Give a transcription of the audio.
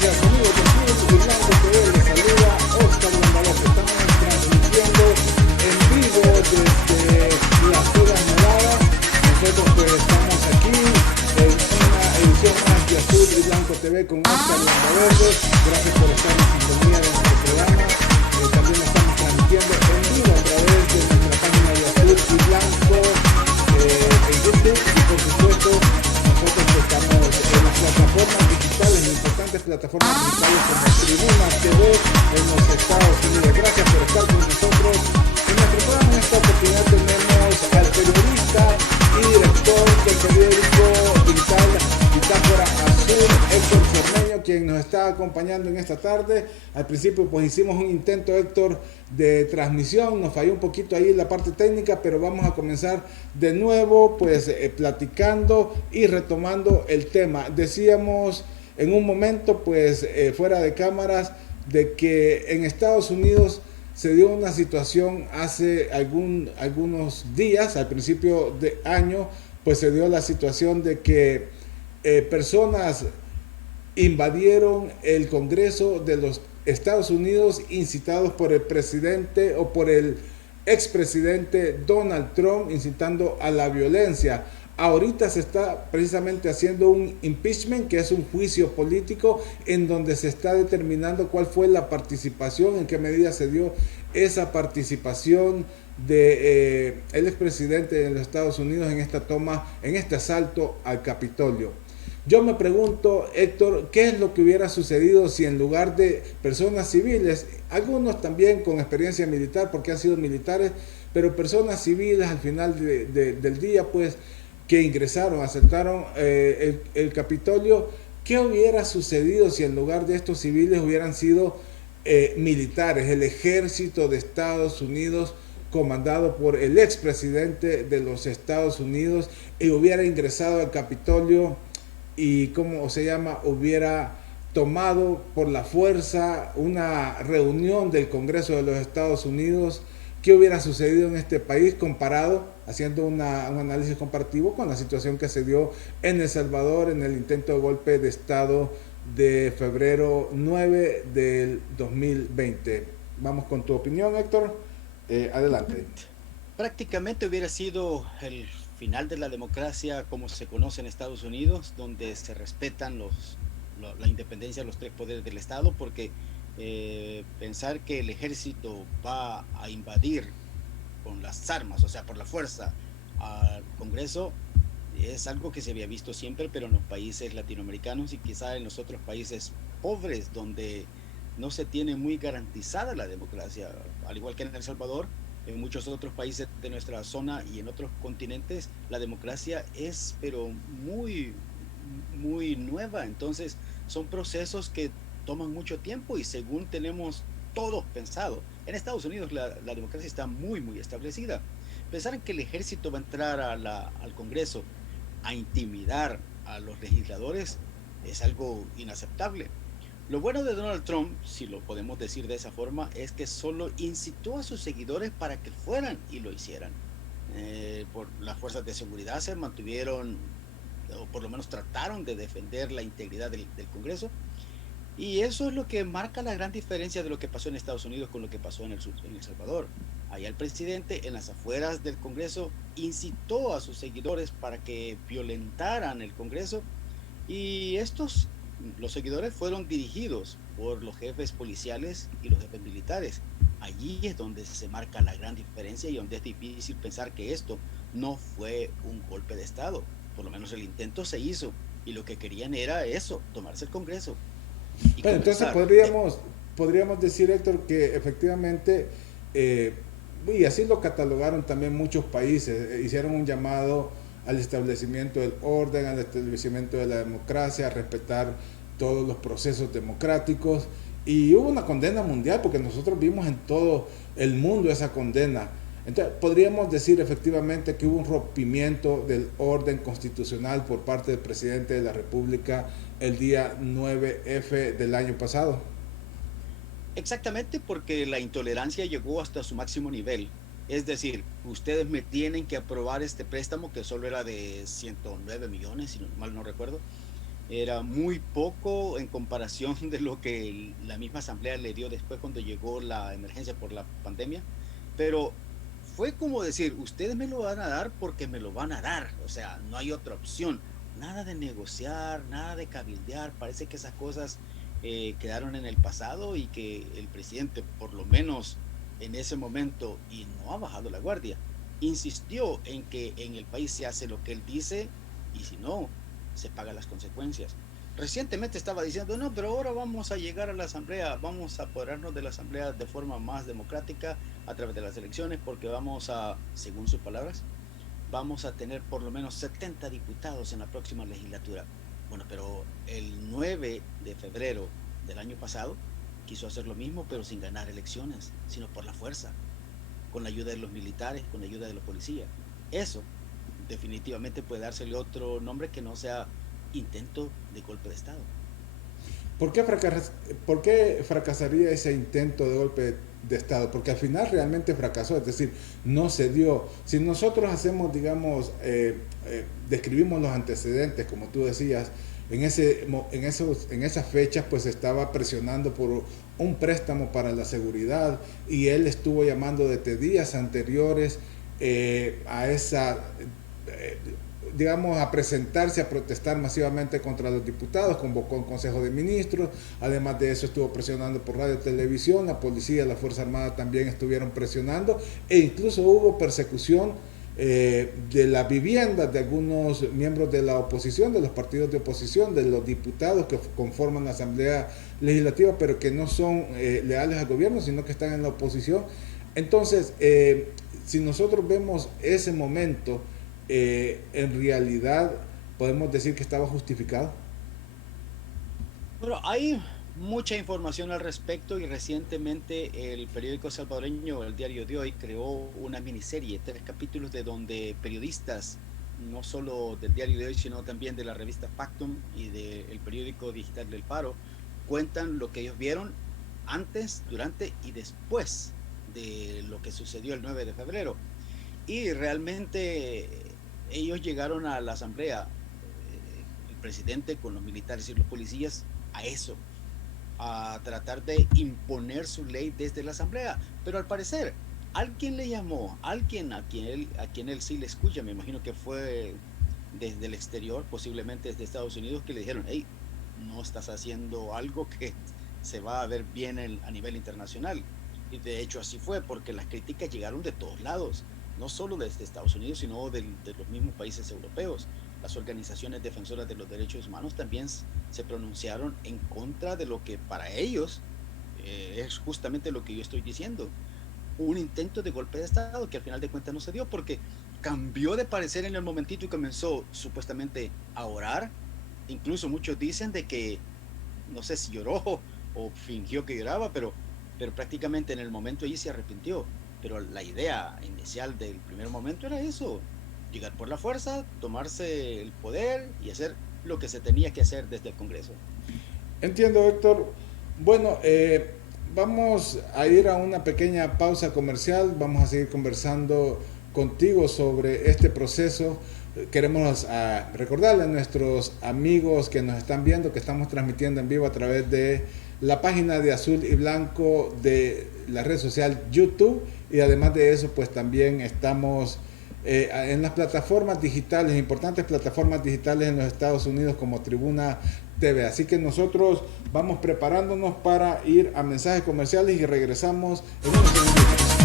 gracias amigos de Cruz y Blanco TV, les saluda Oscar González. Estamos transmitiendo en vivo desde las Vegas, Nevada. Nosotros pues estamos aquí en una edición más de Azul y Blanco TV con Oscar González. Gracias por estar en sintonía de nuestro programa. También lo estamos transmitiendo en vivo a través de nuestra página de Azul y Blanco en YouTube y por supuesto nosotros estamos en las plataformas digitales, en importantes plataformas digitales como Tribuna TV en los Estados Unidos. Gracias por estar con nosotros. En nuestro programa en esta oportunidad tenemos al periodista y director del periódico digital Bitácora Azul, Héctor Cermeño, quien nos está acompañando en esta tarde. Al principio pues hicimos un intento, Héctor, de transmisión, nos falló un poquito ahí la parte técnica, pero vamos a comenzar de nuevo pues platicando y retomando el tema. Decíamos en un momento pues fuera de cámaras de que en Estados Unidos se dio una situación hace algunos días, al principio de año, pues se dio la situación de que personas invadieron el Congreso de los Estados Unidos incitados por el presidente o por el expresidente Donald Trump, incitando a la violencia. Ahorita se está precisamente haciendo un impeachment, que es un juicio político en donde se está determinando cuál fue la participación, en qué medida se dio esa participación de el expresidente de los Estados Unidos en esta toma, en este asalto al Capitolio. Yo me pregunto, Héctor, ¿qué es lo que hubiera sucedido si en lugar de personas civiles, algunos también con experiencia militar porque han sido militares, pero personas civiles al final del día, pues, que ingresaron, asaltaron el Capitolio, ¿qué hubiera sucedido si en lugar de estos civiles hubieran sido militares, el ejército de Estados Unidos comandado por el expresidente de los Estados Unidos y hubiera ingresado al Capitolio y cómo se llama, hubiera tomado por la fuerza una reunión del Congreso de los Estados Unidos? ¿Qué hubiera sucedido en este país comparado, haciendo un análisis comparativo con la situación que se dio en El Salvador en el intento de golpe de Estado de febrero 9 del 2020? Vamos con tu opinión, Héctor. Adelante. Prácticamente hubiera sido el final de la democracia como se conoce en Estados Unidos, donde se respetan la independencia de los tres poderes del Estado, porque pensar que el ejército va a invadir con las armas, o sea, por la fuerza, al Congreso, es algo que se había visto siempre, pero en los países latinoamericanos y quizá en los otros países pobres, donde no se tiene muy garantizada la democracia, al igual que en El Salvador. En muchos otros países de nuestra zona y en otros continentes, la democracia es, pero muy, muy nueva. Entonces, son procesos que toman mucho tiempo y según tenemos todos pensado, en Estados Unidos la democracia está muy, muy establecida. Pensar en que el ejército va a entrar al Congreso a intimidar a los legisladores es algo inaceptable. Lo bueno de Donald Trump, si lo podemos decir de esa forma, es que solo incitó a sus seguidores para que fueran y lo hicieran. Por las fuerzas de seguridad se mantuvieron, o por lo menos trataron de defender la integridad del Congreso. Y eso es lo que marca la gran diferencia de lo que pasó en Estados Unidos con lo que pasó en El Salvador. Allá el presidente, en las afueras del Congreso, incitó a sus seguidores para que violentaran el Congreso. Y los seguidores fueron dirigidos por los jefes policiales y los jefes militares. Allí es donde se marca la gran diferencia y donde es difícil pensar que esto no fue un golpe de Estado. Por lo menos el intento se hizo y lo que querían era eso, tomarse el Congreso. Y Bueno, entonces comenzar. podríamos decir, Héctor, que efectivamente, y así lo catalogaron también muchos países, hicieron un llamado al establecimiento del orden, al establecimiento de la democracia, a respetar todos los procesos democráticos, y hubo una condena mundial porque nosotros vimos en todo el mundo esa condena. Entonces podríamos decir efectivamente que hubo un rompimiento del orden constitucional por parte del presidente de la República el día 9F del año pasado. Exactamente, porque la intolerancia llegó hasta su máximo nivel. Es decir, ustedes me tienen que aprobar este préstamo que solo era de 109 millones, si mal no recuerdo. era muy poco en comparación de lo que la misma asamblea le dio después cuando llegó la emergencia por la pandemia, pero fue como decir, ustedes me lo van a dar porque me lo van a dar, o sea, no hay otra opción, nada de negociar, nada de cabildear, parece que esas cosas quedaron en el pasado y que el presidente, por lo menos en ese momento, y no ha bajado la guardia, insistió en que en el país se hace lo que él dice y si no, se pagan las consecuencias. Recientemente estaba diciendo, no, pero ahora vamos a llegar a la asamblea, vamos a apoderarnos de la asamblea de forma más democrática a través de las elecciones, porque vamos a, según sus palabras, vamos a tener por lo menos 70 diputados en la próxima legislatura. Bueno, pero el 9 de febrero del año pasado quiso hacer lo mismo, pero sin ganar elecciones, sino por la fuerza, con la ayuda de los militares, con la ayuda de la policía. Eso definitivamente puede dársele otro nombre que no sea intento de golpe de Estado. ¿Por qué fracasaría ese intento de golpe de Estado? Porque al final realmente fracasó, es decir, no se dio. Si nosotros hacemos, digamos, describimos los antecedentes, como tú decías, en esas fechas pues estaba presionando por un préstamo para la seguridad y él estuvo llamando desde días anteriores a esa digamos, a presentarse, a protestar masivamente contra los diputados, convocó un consejo de ministros, además de eso estuvo presionando por radio y televisión, la policía, la Fuerza Armada también estuvieron presionando, e incluso hubo persecución de las viviendas de algunos miembros de la oposición, de los partidos de oposición, de los diputados que conforman la Asamblea Legislativa, pero que no son leales al gobierno, sino que están en la oposición. Entonces, si nosotros vemos ese momento, en realidad podemos decir que estaba justificado. Bueno, hay mucha información al respecto y recientemente el periódico salvadoreño, el Diario de Hoy, creó una miniserie, 3 capítulos de donde periodistas, no solo del Diario de Hoy, sino también de la revista Factum y del periódico digital del Paro, cuentan lo que ellos vieron antes, durante y después de lo que sucedió el 9 de febrero. Y realmente ellos llegaron a la asamblea, el presidente con los militares y los policías, a eso, a tratar de imponer su ley desde la asamblea. Pero al parecer, alguien le llamó, alguien a quien él sí le escucha, me imagino que fue desde el exterior, posiblemente desde Estados Unidos, que le dijeron, hey, no estás haciendo algo que se va a ver bien a nivel internacional. Y de hecho así fue, porque las críticas llegaron de todos lados, no solo desde Estados Unidos, sino de los mismos países europeos. Las organizaciones defensoras de los derechos humanos también se pronunciaron en contra de lo que para ellos es justamente lo que yo estoy diciendo. Un intento de golpe de Estado que al final de cuentas no se dio porque cambió de parecer en el momentito y comenzó supuestamente a orar. Incluso muchos dicen de que, no sé si lloró o fingió que lloraba, pero prácticamente en el momento allí se arrepintió. Pero la idea inicial del primer momento era eso, llegar por la fuerza, tomarse el poder y hacer lo que se tenía que hacer desde el Congreso. Entiendo, Héctor. Bueno, vamos a ir a una pequeña pausa comercial, vamos a seguir conversando contigo sobre este proceso. Queremos recordarle a nuestros amigos que nos están viendo que estamos transmitiendo en vivo a través de la página de Azul y Blanco de la red social YouTube, y además de eso pues también estamos en las plataformas digitales, importantes plataformas digitales en los Estados Unidos como Tribuna TV. Así que nosotros vamos preparándonos para ir a mensajes comerciales y regresamos en unos segundos.